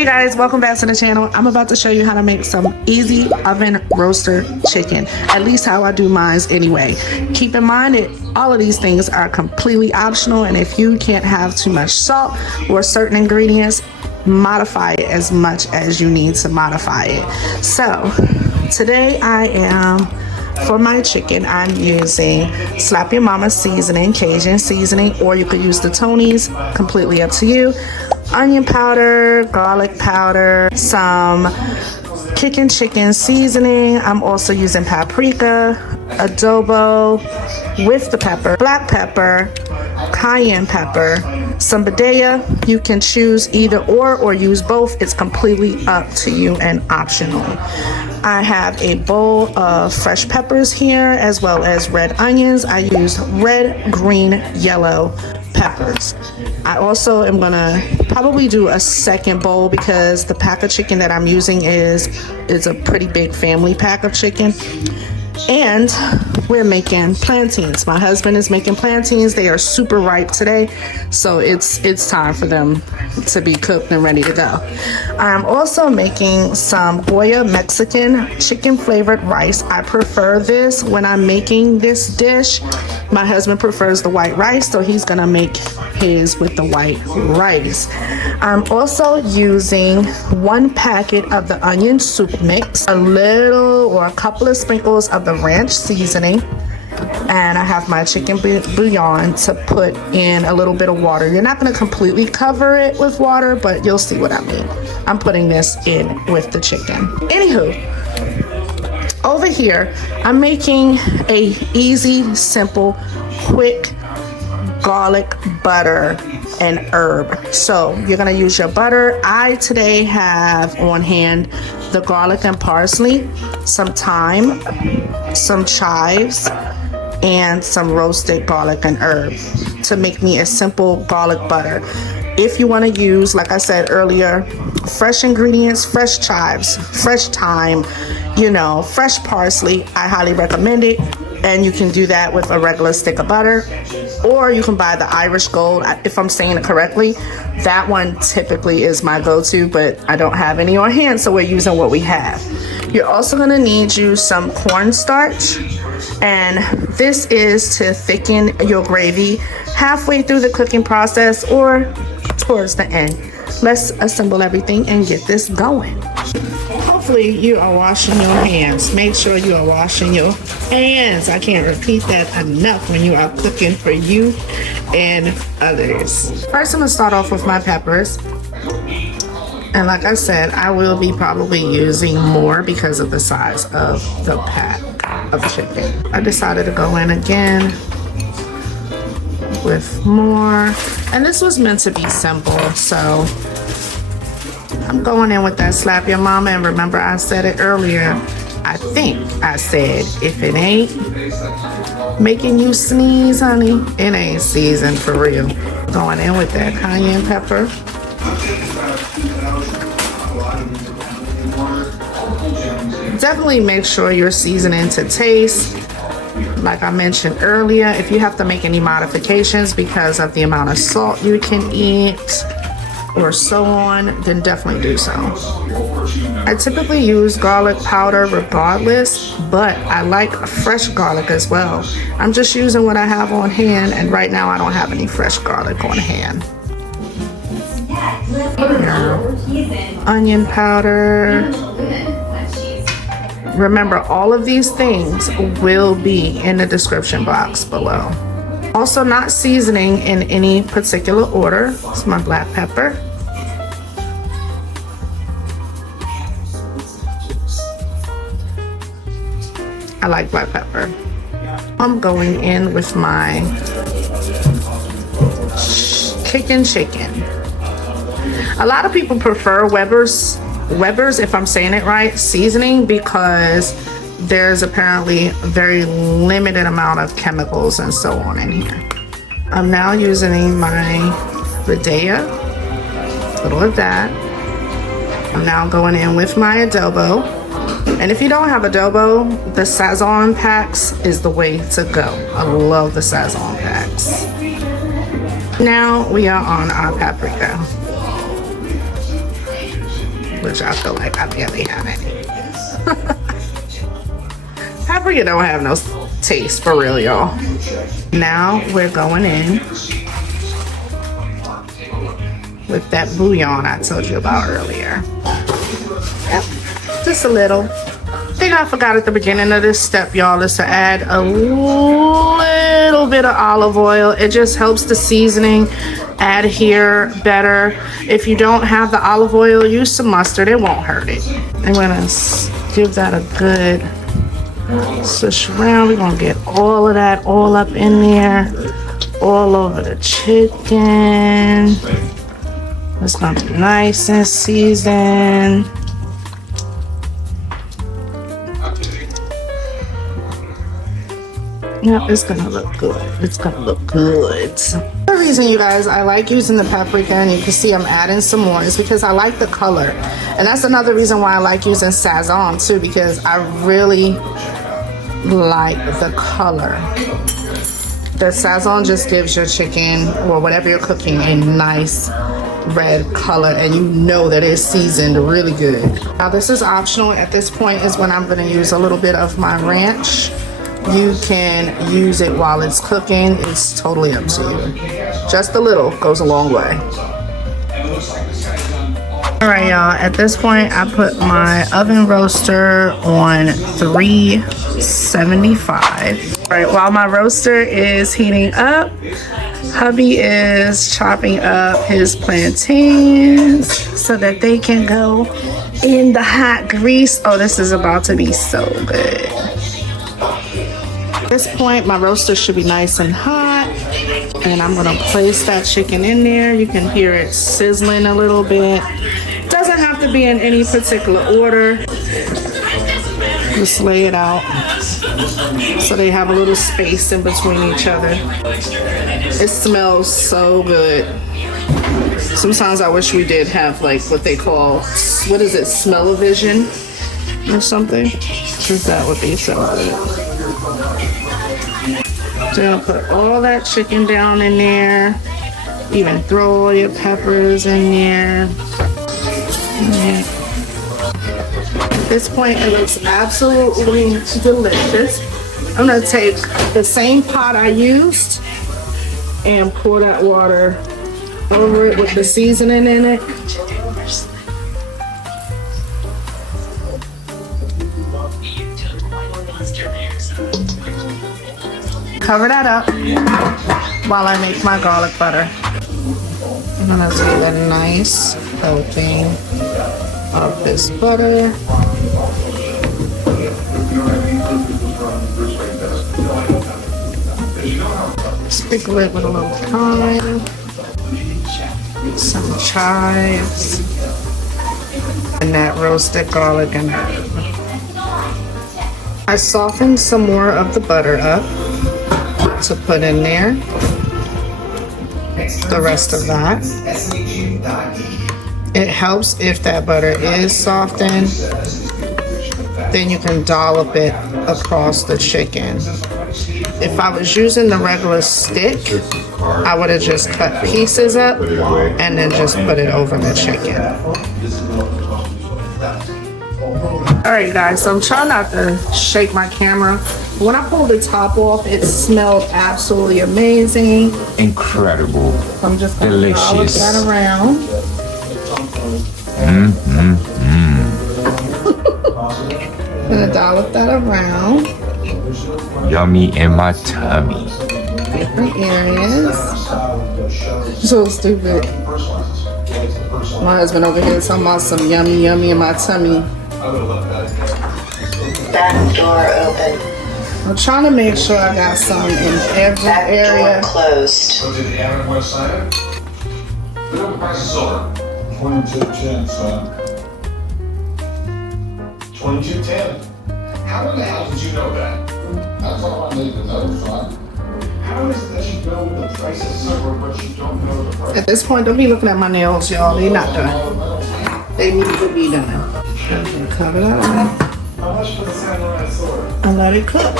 Hey guys, welcome back to the channel. I'm about to show you how to make some easy oven roaster chicken, at least how I do mine anyway. Keep in mind that all of these things are completely optional, and if you can't have too much salt or certain ingredients, modify it as much as you need to modify it. So today for my chicken, I'm using Slap Your Mama seasoning, Cajun seasoning, or you could use the Tony's, completely up to you. Onion powder, garlic powder, some Kickin Chicken seasoning. I'm also using paprika, adobo with the pepper, black pepper, cayenne pepper, some bouillon. You can choose either or use both. It's completely up to you and optional. I have a bowl of fresh peppers here, as well as red onions. I used red, green, yellow peppers. I also am gonna probably do a second bowl because the pack of chicken that I'm using is a pretty big family pack of chicken. And we're making plantains. My husband is making plantains. They are super ripe today, so it's time for them to be cooked and ready to go. I'm also making some bouillon Mexican chicken flavored rice. I prefer this when I'm making this dish. My husband prefers the white rice, so he's gonna make his with the white rice. I'm also using 1 packet of the onion soup mix, a little or a couple of sprinkles of the ranch seasoning, and I have my chicken bouillon to put in a little bit of water. You're not going to completely cover it with water, but you'll see what I mean. I'm putting this in with the chicken. Anywho, over here I'm making a easy, simple, quick garlic butter and herb. So you're going to use your butter. I today have on hand the garlic and parsley, some thyme, some chives, and some roasted garlic and herb to make me a simple garlic butter. If you want to use, like I said earlier, fresh ingredients, fresh chives, fresh thyme, fresh parsley, I highly recommend it. And you can do that with a regular stick of butter, or you can buy the Irish Gold, if I'm saying it correctly. That one typically is my go-to, but I don't have any on hand, so we're using what we have. You're also gonna need some cornstarch, and this is to thicken your gravy halfway through the cooking process or towards the end. Let's assemble everything and get this going. Hopefully you are washing your hands. Make sure you are washing your hands. I can't repeat that enough when you are cooking for you and others. First, I'm gonna start off with my peppers. And like I said, I will be probably using more because of the size of the pack of chicken. I decided to go in again with more. And this was meant to be simple, so I'm going in with that Slap Your Mama. And remember, I said it earlier. I think I said, if it ain't making you sneeze, honey, it ain't seasoned for real. Going in with that cayenne pepper. Definitely make sure you're seasoning to taste. Like I mentioned earlier, if you have to make any modifications because of the amount of salt you can eat, or so on, then definitely do so. I typically use garlic powder regardless, but I like fresh garlic as well. I'm just using what I have on hand, and right now I don't have any fresh garlic on hand. Onion powder. Remember, all of these things will be in the description box below. Also, not seasoning in any particular order. It's my black pepper. I like black pepper. I'm going in with my Kickin Chicken. A lot of people prefer Weber's, if I'm saying it right, seasoning, because there's apparently a very limited amount of chemicals and so on in here. I'm now using my bouillon, a little of that. I'm now going in with my adobo. And if you don't have adobo, the Sazon packs is the way to go. I love the Sazon packs. Now we are on our paprika. which I feel like I barely have any. Paprika don't have no taste for real, y'all. Now we're going in with that bouillon I told you about earlier. Yep, just a little. Thing I forgot at the beginning of this step, y'all, is to add a little bit of olive oil. It just helps the seasoning adhere better. If you don't have the olive oil, use some mustard. It won't hurt it. I'm gonna give that a good swish around. We're gonna get all of that all up in there, all over the chicken. It's gonna be nice and seasoned. Yeah, it's gonna look good. It's gonna look good. The reason, you guys, I like using the paprika, and you can see I'm adding some more, is because I like the color. And that's another reason why I like using Sazon too, because I really like the color. The Sazon just gives your chicken or whatever you're cooking a nice red color, and you know that it's seasoned really good. Now this is optional. At this point is when I'm going to use a little bit of my ranch. You can use it while it's cooking. It's totally up to you. Just a little goes a long way. All right, y'all, at this point I put my oven roaster on 375. All right, while my roaster is heating up, hubby is chopping up his plantains so that they can go in the hot grease. Oh, this is about to be so good. At this point, my roaster should be nice and hot, and I'm gonna place that chicken in there. You can hear it sizzling a little bit. Doesn't have to be in any particular order. Just lay it out so they have a little space in between each other. It smells so good. Sometimes I wish we did have like what they call, what is it, smell-o-vision or something? Because that would be so good. So you'll put all that chicken down in there. Even throw all your peppers in there. At this point, it looks absolutely delicious. I'm gonna take the same pot I used and pour that water over it with the seasoning in it. Cover that up while I make my garlic butter. I'm gonna take a nice coating of this butter. Sprinkle it with a little thyme, some chives, and that roasted garlic and herb. I softened some more of the butter up to put in there. The rest of that. It helps if that butter is softened, then you can dollop it across the chicken. If I was using the regular stick, I would have just cut pieces up and then just put it over the chicken. All right, guys, so I'm trying not to shake my camera. When I pulled the top off, it smelled absolutely amazing. Incredible. So I'm just going to delicious. dollop that around. I'm gonna dollop that around. Yummy in my tummy. Different areas. So stupid. My husband over here talking about some yummy in my tummy. Back door open. I'm trying to make sure I got some in every Back area. door closed. So did the Aaron West Side? We don't price is over. 2210, son. 2210. How in the hell did you know that? That's all I need to know, son. How is it that you know the price is over, but you don't know the price? At this point, don't be looking at my nails, y'all. They're not done. They need to be done. I'm gonna cover that up How much for the samurai sword? and let it cook.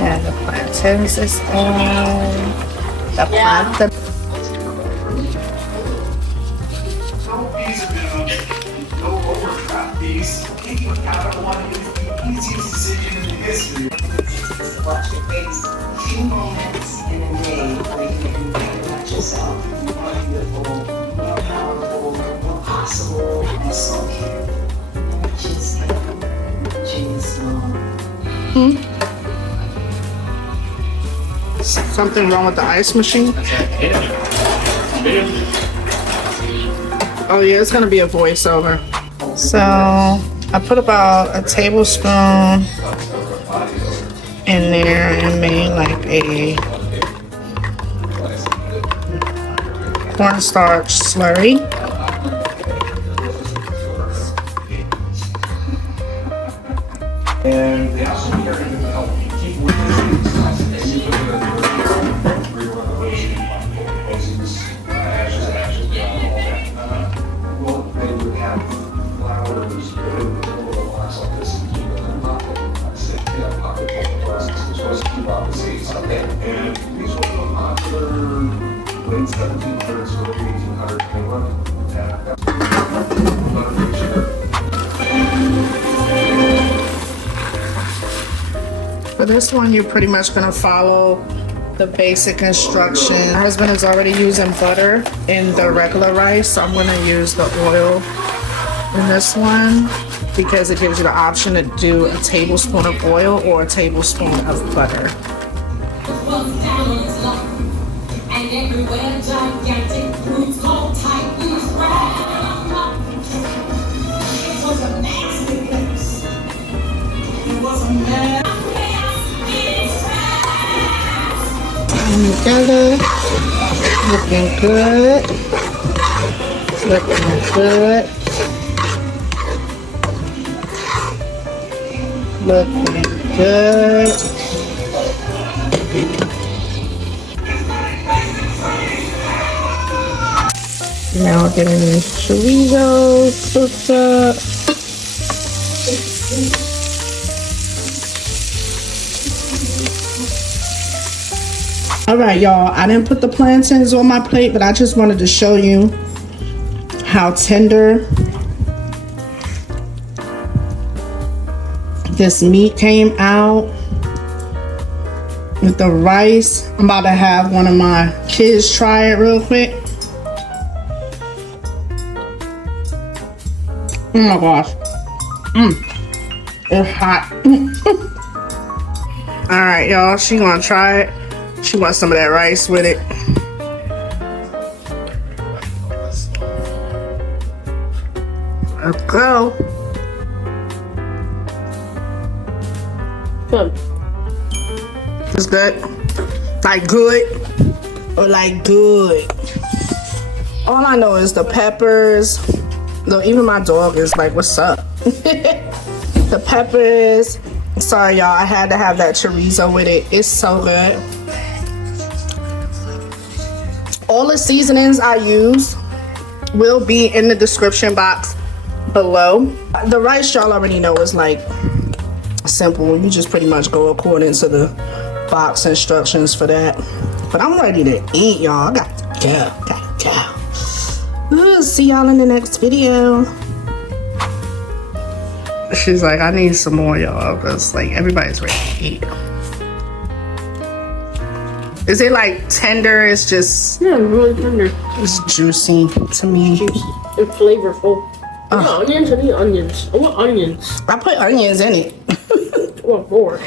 And the plantains is on. The plantain. No overtime. these. I don't want to use the easiest decision in history. Watch your face. Few moments in a day where you can recognize yourself more beautiful, more powerful, more possible, and so here. Just genius long. Something wrong with the ice machine? Oh yeah, it's gonna be a voiceover. So I put about a tablespoon in there and made like a cornstarch slurry. And they also care to help keep with well, they would have flowers, little box like this, and keep it in a pocket. I said, yeah, pocket full of plastics. You're supposed to keep out the seeds. Okay. And these were the popular late 1700s, early 1800s. They were For this one, you're pretty much gonna follow the basic instructions. My husband is already using butter in the regular rice, so I'm gonna use the oil in this one because it gives you the option to do a tablespoon of oil or a tablespoon of butter. And everywhere gigantic fruits called Thyme spread. It was a nasty place. It was a mess. Together, looking good, looking good, looking good. Now we're getting these chorizo cooked up. All right, y'all, I didn't put the plantains on my plate, but I just wanted to show you how tender this meat came out with the rice. I'm about to have one of my kids try it real quick. Oh my gosh. It's hot. All right, y'all, she gonna try it. She wants some of that rice with it. Let's go. Good. It's good. Like good or like good. All I know is the peppers. Look, even my dog is like, what's up? The peppers. Sorry, y'all. I had to have that chorizo with it. It's so good. All the seasonings I use will be in the description box below. The rice, y'all already know, is like simple. You just pretty much go according to the box instructions for that. But I'm ready to eat, y'all. I got to go. Got to go. Ooh, see y'all in the next video. She's like, I need some more, y'all, because like everybody's ready to eat. Is it like tender? It's just, Yeah, really tender. it's juicy to me. Juicy and flavorful. I want onions. I need onions. I want onions. I put onions in it. I want more.